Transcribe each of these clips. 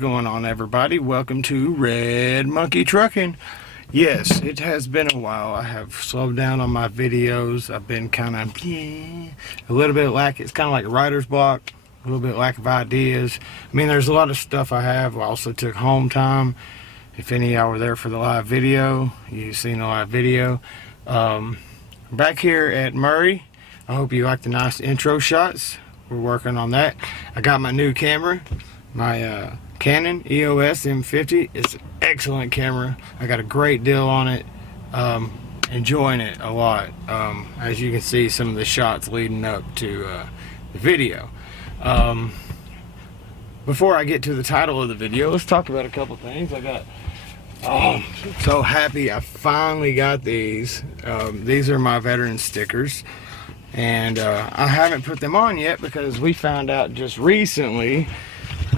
going on, everybody? Welcome to Red Monkey Trucking. Yes, it has been a while. I have slowed down on my videos. I've been kind of a little bit it's kind of like writer's block, a little bit lack of ideas. I mean, there's a lot of stuff I have. I also took home time. If any of y'all were there for the live video, you've seen the live video. Back here at Murray, I hope you like the nice intro shots. We're working on that. I got my new camera, my Canon EOS M50. It's an excellent camera. I got a great deal on it. Enjoying it a lot. As you can see, some of the shots leading up to the video. Before I get to the title of the video, let's talk about a couple things. I'm so happy I finally got these. These are my veteran stickers. And I haven't put them on yet because we found out just recently,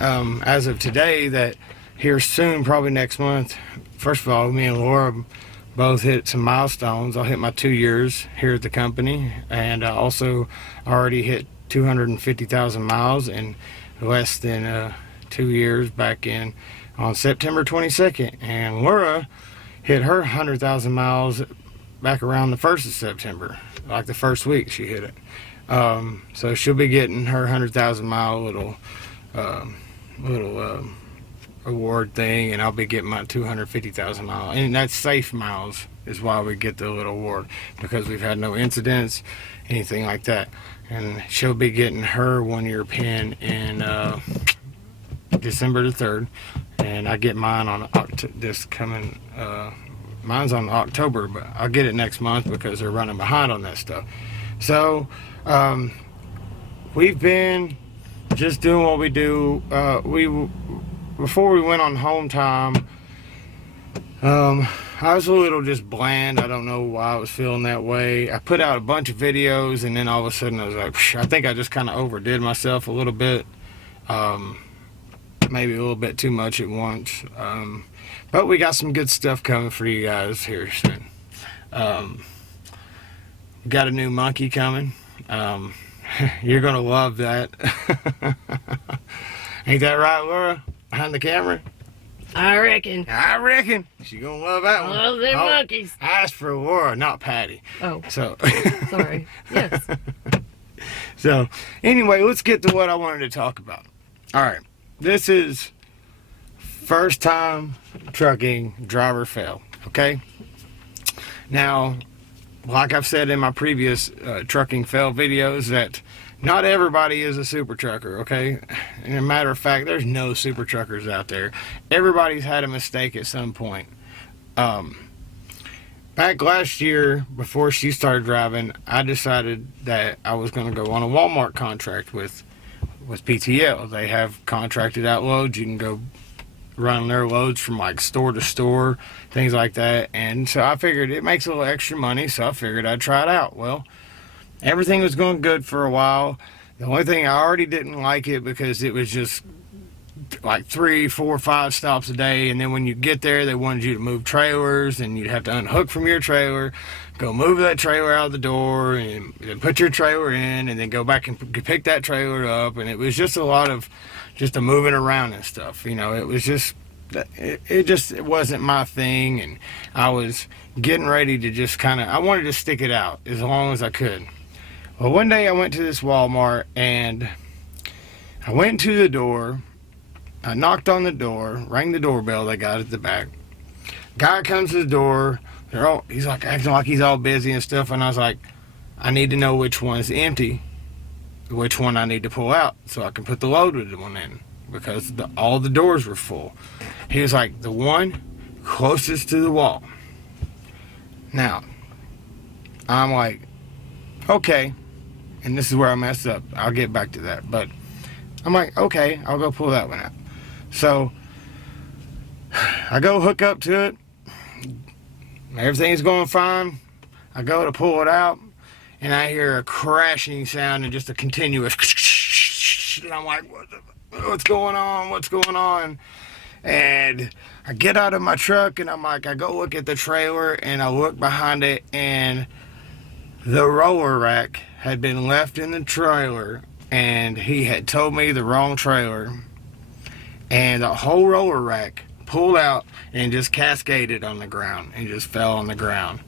as of today, that here soon, probably next month, first of all, me and Laura both hit some milestones. I'll hit my 2 years here at the company, and I also already hit 250,000 miles in less than 2 years back on September 22nd. And Laura hit her 100,000 miles back around the 1st of September. Like the first week she hit it. So she'll be getting her 100,000 mile little award thing, and I'll be getting my 250,000 mile, and that's safe miles is why we get the little award, because we've had no incidents, anything like that. And she'll be getting her 1 year pin in December the 3rd, and I get mine on this coming mine's on October, but I'll get it next month because they're running behind on that stuff. So we've been just doing what we do. Before we went on home time, I was a little just bland. I don't know why I was feeling that way. I put out a bunch of videos, and then all of a sudden I was like, I think I just kind of overdid myself a little bit. Maybe a little bit too much at once. But we got some good stuff coming for you guys here soon. Got a new monkey coming. You're gonna love that. Ain't that right, Laura? Behind the camera? I reckon. She's gonna love that one. Love them monkeys. I asked for Laura, not Patty. Oh. So. Sorry. Yes. So, anyway, let's get to what I wanted to talk about. All right. This is first time trucking Driverfail, okay? Now, like I've said in my previous trucking fail videos, that not everybody is a super trucker, okay? And a matter of fact, there's no super truckers out there. Everybody's had a mistake at some point. Back last year, before she started driving, I decided that I was going to go on a Walmart contract with PTL. They have contracted out loads. You can go run their loads from like store to store, things like that. And so I figured it makes a little extra money, so I figured I'd try it out. Well, everything was going good for a while. The only thing, I already didn't like it because it was just like 3, 4, 5 stops a day, and then when you get there, they wanted you to move trailers, and you'd have to unhook from your trailer, go move that trailer out the door, and then put your trailer in, and then go back and pick that trailer up. And it was just a lot of just a moving around and stuff. You know, it was just it wasn't my thing, and I was getting ready to just I wanted to stick it out as long as I could. Well, one day I went to this Walmart, and I went to the door. I knocked on the door, rang the doorbell they got at the back. Guy comes to the door. He's like acting like he's all busy and stuff, and I was like, I need to know which one's empty, which one I need to pull out so I can put the loaded one in, because all the doors were full. He was like, the one closest to the wall. Now, I'm like, okay, and this is where I messed up. I'll get back to that, but I'm like, okay, I'll go pull that one out. So I go hook up to it. Everything's going fine. I go to pull it out, and I hear a crashing sound and just a continuous and I'm like, what's going on? What's going on? And I get out of my truck, and I'm like, I go look at the trailer, and I look behind it, and the roller rack had been left in the trailer, and he had told me the wrong trailer. and the whole roller rack pulled out and just cascaded on the ground and just fell on the ground.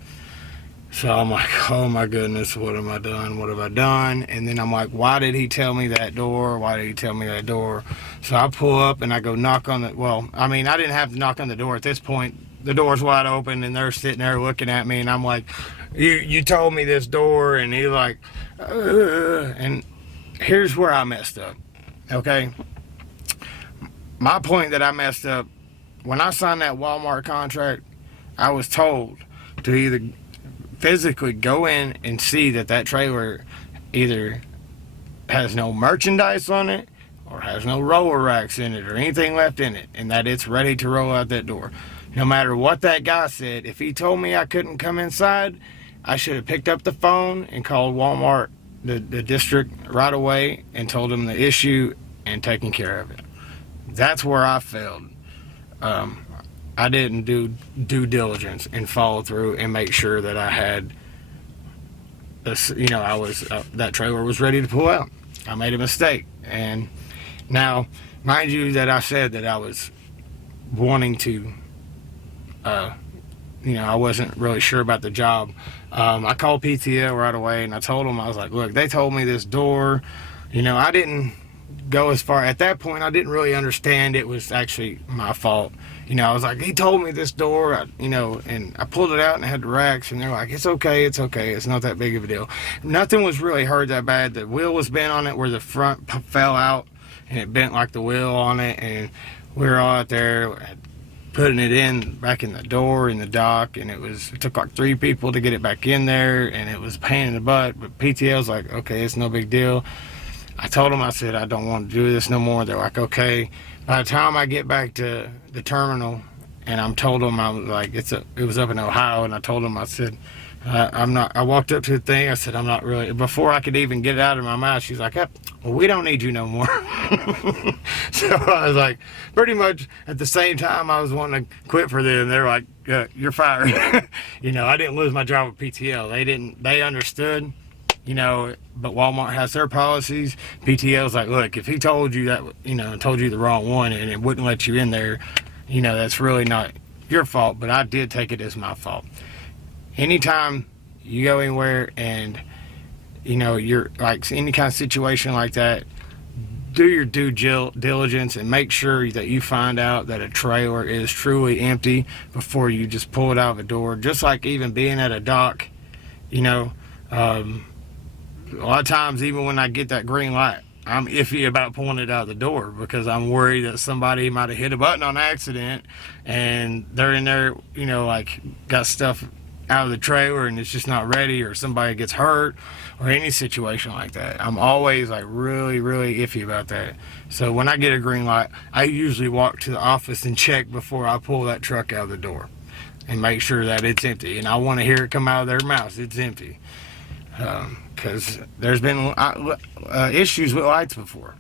So I'm like, oh my goodness, what have I done? What have I done? And then I'm like, why did he tell me that door? Why did he tell me that door? So I pull up and I go knock on the, well, I mean, I didn't have to knock on the door at this point. The door's wide open and they're sitting there looking at me and I'm like, you told me this door, and he's like, and here's where I messed up, okay? My point that I messed up, when I signed that Walmart contract, I was told to either physically go in and see that that trailer either has no merchandise on it or has no roller racks in it or anything left in it, and that it's ready to roll out that door. No matter what that guy said, if he told me I couldn't come inside, I should have picked up the phone and called Walmart, the district, right away and told them the issue and taken care of it. That's where I failed. I didn't do due diligence and follow through and make sure that I had, I was that trailer was ready to pull out. I made a mistake, and now, mind you, that I said that I was wanting to. I wasn't really sure about the job. I called PTL right away and I told them, I was like, look, they told me this door. I didn't go as far. At that point, I didn't really understand it was actually my fault. I was like, he told me this door, and I pulled it out and I had the racks, and they're like, it's okay, it's not that big of a deal. Nothing was really hurt that bad. The wheel was bent on it where the front fell out, and it bent like the wheel on it, and we were all out there putting it back in the door in the dock, and it took like 3 people to get it back in there, and it was a pain in the butt. But PTL's like, okay, it's no big deal. I told them, I said, I don't want to do this no more. They're like, okay. By the time I get back to the terminal, and I'm told them, I was like, it was up in Ohio, and I told them, I said, I walked up to the thing, I said, I'm not really, before I could even get it out of my mouth, she's like, well, we don't need you no more. So I was like, pretty much at the same time I was wanting to quit for them, they're like, you're fired. I didn't lose my job with PTL. They understood, but Walmart has their policies. PTL's like, look, if he told you that, told you the wrong one and it wouldn't let you in there, that's really not your fault, but I did take it as my fault. Anytime you go anywhere and you're like any kind of situation like that, do your due diligence and make sure that you find out that a trailer is truly empty before you just pull it out of the door. Just like even being at a dock, a lot of times, even when I get that green light, I'm iffy about pulling it out of the door because I'm worried that somebody might have hit a button on accident and they're in there, got stuff out of the trailer and it's just not ready, or somebody gets hurt, or any situation like that. I'm always like really, really iffy about that. So when I get a green light, I usually walk to the office and check before I pull that truck out of the door and make sure that it's empty. And I want to hear it come out of their mouth, it's empty. Because there's been issues with lights before.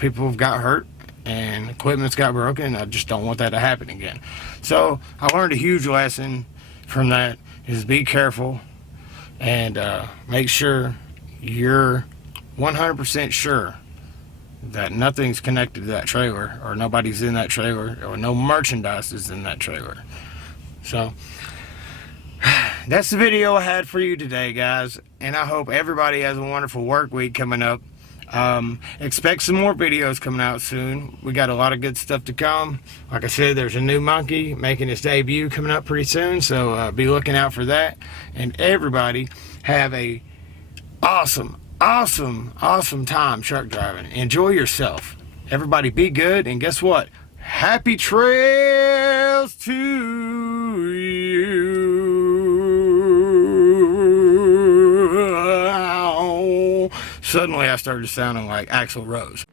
People have got hurt and equipment's got broken. I just don't want that to happen again. So I learned a huge lesson from that, is be careful and make sure you're 100% sure that nothing's connected to that trailer, or nobody's in that trailer, or no merchandise is in that trailer. So that's the video I had for you today, guys, and I hope everybody has a wonderful work week coming up. Expect some more videos coming out soon. We got a lot of good stuff to come. Like I said, there's a new monkey making its debut coming up pretty soon, so be looking out for that. And everybody have a awesome time truck driving. Enjoy yourself. Everybody be good, and guess what? Happy trails to you. Suddenly I started sounding like Axl Rose.